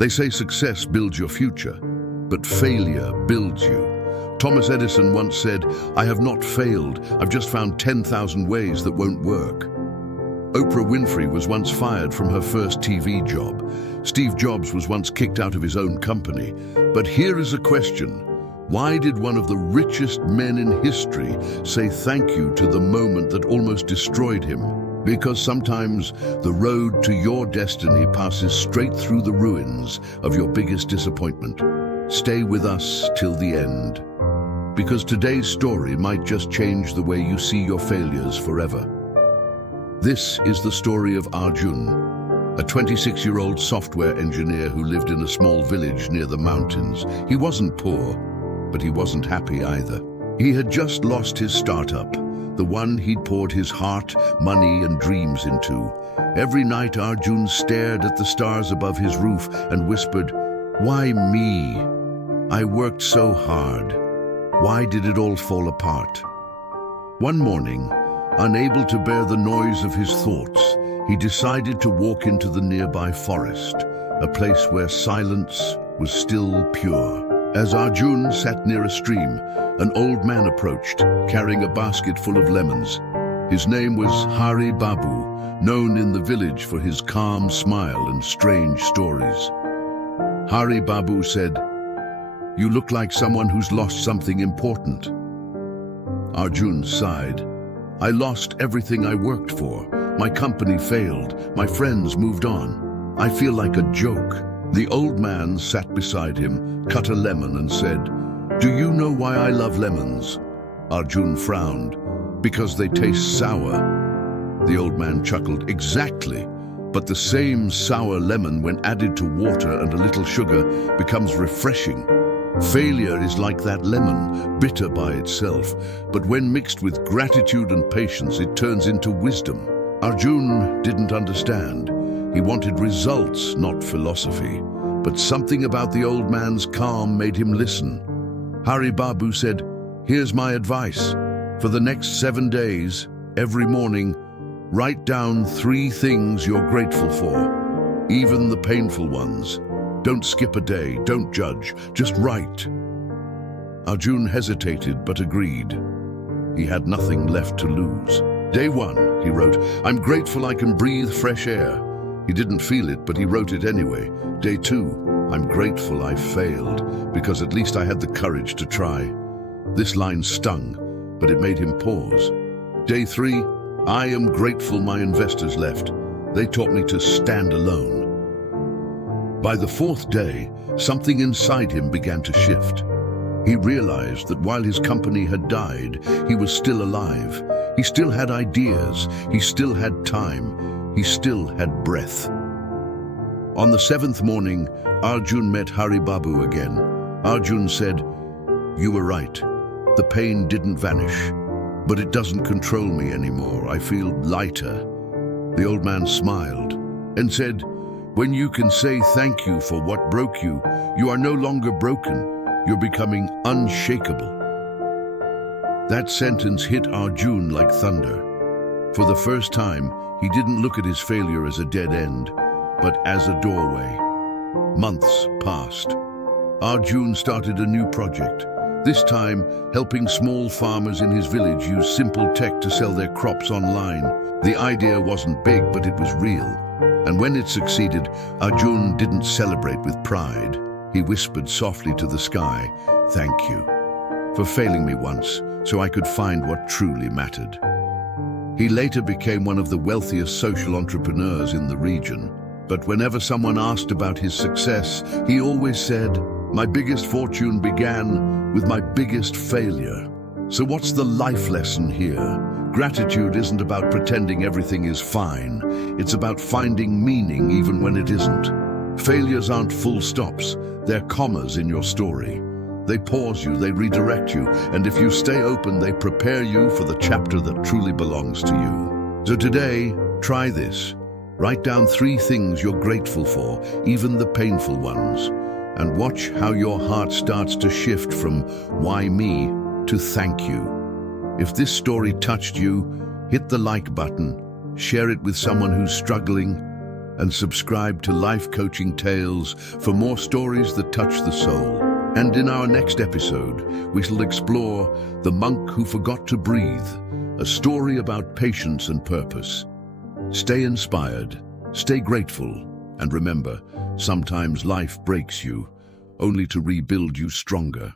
They say success builds your future, but failure builds you. Thomas Edison once said, "I have not failed, I've just found 10,000 ways that won't work." Oprah Winfrey was once fired from her first TV job. Steve Jobs was once kicked out of his own company. But here is a question. Why did one of the richest men in history say thank you to the moment that almost destroyed him? Because sometimes the road to your destiny passes straight through the ruins of your biggest disappointment. Stay with us till the end, because today's story might just change the way you see your failures forever. This is the story of Arjun, a 26-year-old software engineer who lived in a small village near the mountains. He wasn't poor, but he wasn't happy either. He had just lost his startup, the one he'd poured his heart, money, and dreams into. Every night Arjun stared at the stars above his roof and whispered, "Why me? I worked so hard. Why did it all fall apart?" One morning, unable to bear the noise of his thoughts, he decided to walk into the nearby forest, a place where silence was still pure. As Arjun sat near a stream, an old man approached, carrying a basket full of lemons. His name was Hari Babu, known in the village for his calm smile and strange stories. Hari Babu said, "You look like someone who's lost something important." Arjun sighed. "I lost everything I worked for. My company failed. My friends moved on. I feel like a joke." The old man sat beside him, cut a lemon and said, "Do you know why I love lemons?" Arjun frowned. "Because they taste sour." The old man chuckled. "Exactly. But the same sour lemon, when added to water and a little sugar, becomes refreshing. Failure is like that lemon, bitter by itself, but when mixed with gratitude and patience, it turns into wisdom." Arjun didn't understand. He wanted results, not philosophy. But something about the old man's calm made him listen. Hari Babu said, "Here's my advice. For the next 7 days, every morning, write down 3 things you're grateful for, even the painful ones. Don't skip a day, don't judge, just write." Arjun hesitated but agreed. He had nothing left to lose. Day 1, he wrote, "I'm grateful I can breathe fresh air." He didn't feel it, but he wrote it anyway. Day 2, "I'm grateful I failed, because at least I had the courage to try." This line stung, but it made him pause. Day 3, "I am grateful my investors left. They taught me to stand alone." By the 4th day, something inside him began to shift. He realized that while his company had died, he was still alive. He still had ideas, he still had time, he still had breath. On the 7th morning, Arjun met Hari Babu again. Arjun said, "You were right. The pain didn't vanish, but it doesn't control me anymore. I feel lighter." The old man smiled and said, "When you can say thank you for what broke you, you are no longer broken. You're becoming unshakable." That sentence hit Arjun like thunder. For the first time, he didn't look at his failure as a dead end, but as a doorway. Months passed. Arjun started a new project, this time helping small farmers in his village use simple tech to sell their crops online. The idea wasn't big, but it was real. And when it succeeded, Arjun didn't celebrate with pride. He whispered softly to the sky, "Thank you for failing me once, so I could find what truly mattered." He later became one of the wealthiest social entrepreneurs in the region. But whenever someone asked about his success, he always said, "My biggest fortune began with my biggest failure." So what's the life lesson here? Gratitude isn't about pretending everything is fine. It's about finding meaning even when it isn't. Failures aren't full stops. They're commas in your story. They pause you, they redirect you, and if you stay open, they prepare you for the chapter that truly belongs to you. So today, try this. Write down 3 things you're grateful for, even the painful ones, and watch how your heart starts to shift from "why me" to "thank you." If this story touched you, hit the like button, share it with someone who's struggling, and subscribe to Life Coaching Tales for more stories that touch the soul. And in our next episode, we shall explore The Monk Who Forgot to Breathe, a story about patience and purpose. Stay inspired, stay grateful, and remember, sometimes life breaks you, only to rebuild you stronger.